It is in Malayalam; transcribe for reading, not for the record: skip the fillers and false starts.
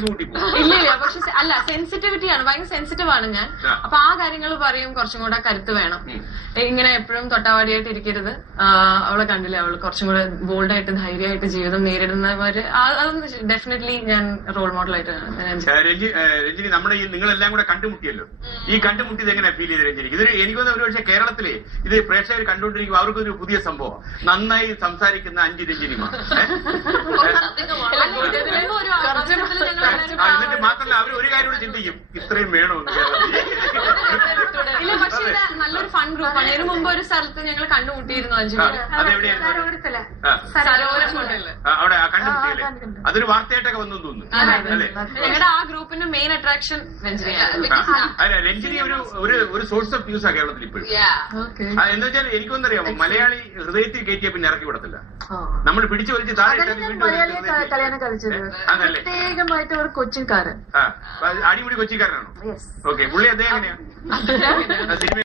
ഫീസ് കൂട്ടി പോകും. ഇല്ല പക്ഷെ അല്ല സെൻസിറ്റിവിറ്റിയാണ്, ഭയങ്കര സെൻസിറ്റീവ് ആണ് ഞാൻ. അപ്പൊ ആ കാര്യങ്ങൾ പറയും കുറച്ചും കൂടെ കരുത്ത് വേണം. ഇങ്ങനെ എപ്പോഴും തൊട്ടാവാടിയായിട്ട് ഇരിക്കരുത്. അവളെ കണ്ടില്ലേ, അവള് കുറച്ചും കൂടെ ബോൾഡായിട്ട് ധൈര്യമായിട്ട് ജീവിതം നേരിടുന്നവര്, അതൊന്നും ഡെഫിനറ്റ്ലി ഞാൻ റോൾ മോഡലായിട്ട്. രഞ്ജിനി, നമ്മുടെ ഈ നിങ്ങളെല്ലാം കൂടെ കണ്ടുമുട്ടിയല്ലോ, ഈ കണ്ടുമുട്ടിയത് എങ്ങനെ ഫീൽ ചെയ്ത് രഞ്ജിനിക്ക്? ഇത് എനിക്കൊന്ന് ഒരു പക്ഷേ കേരളത്തിലെ ഇത് പ്രേക്ഷകർ കണ്ടുകൊണ്ടിരിക്കുമ്പോൾ അവർക്കൊരു പുതിയ സംഭവം, നന്നായി സംസാരിക്കുന്ന 5 രഞ്ജിനിമാർ. എന്നിട്ട് മാത്രമല്ല അവർ ഒരു കാര്യം കൂടെ ചിന്തിക്കും, ഇത്രയും വേണമെന്ന് കേരളത്തിൽ. ഇല്ല പക്ഷെ ഇത് നല്ലൊരു ഫൺ ഗ്രൂപ്പാണ്. ഇതിനു മുമ്പ് ഒരു സ്ഥലത്ത് ഞങ്ങൾ കണ്ടുമുട്ടിയിരുന്നു. അതെവിടെയായിരുന്നു? അവിടെ കണ്ടുമുട്ടിയല്ലേ? അതൊരു വാർത്തയായിട്ടൊക്കെ വന്നു തോന്നുന്നു അല്ലേ? ഞങ്ങളുടെ ആ ഗ്രൂപ്പിന്റെ മെയിൻ അട്രാക്ഷൻ രഞ്ജിനിയാണ്. അല്ല, രഞ്ജിനി ഒരു സോഴ്സ് ഓഫ് ന്യൂസാണ് കേരളത്തിൽ ഇപ്പോഴും. എന്താ വെച്ചാൽ എനിക്കൊന്നറിയാമോ, മലയാളി ഹൃദയത്തിൽ കയറ്റിയ പിന്നെ ഇറക്കി വിടത്തില്ല. നമ്മൾ പിടിച്ചു വലിച്ച് താഴെ കല്യാണം കഴിച്ചത് പ്രത്യേകമായിട്ട് ഒരു കൊച്ചിൻകാരൻ, അടിമുടി കൊച്ചിക്കാരനാണോ? ഓക്കെ, പുള്ളി അദ്ദേഹം എങ്ങനെയാ സിനിമ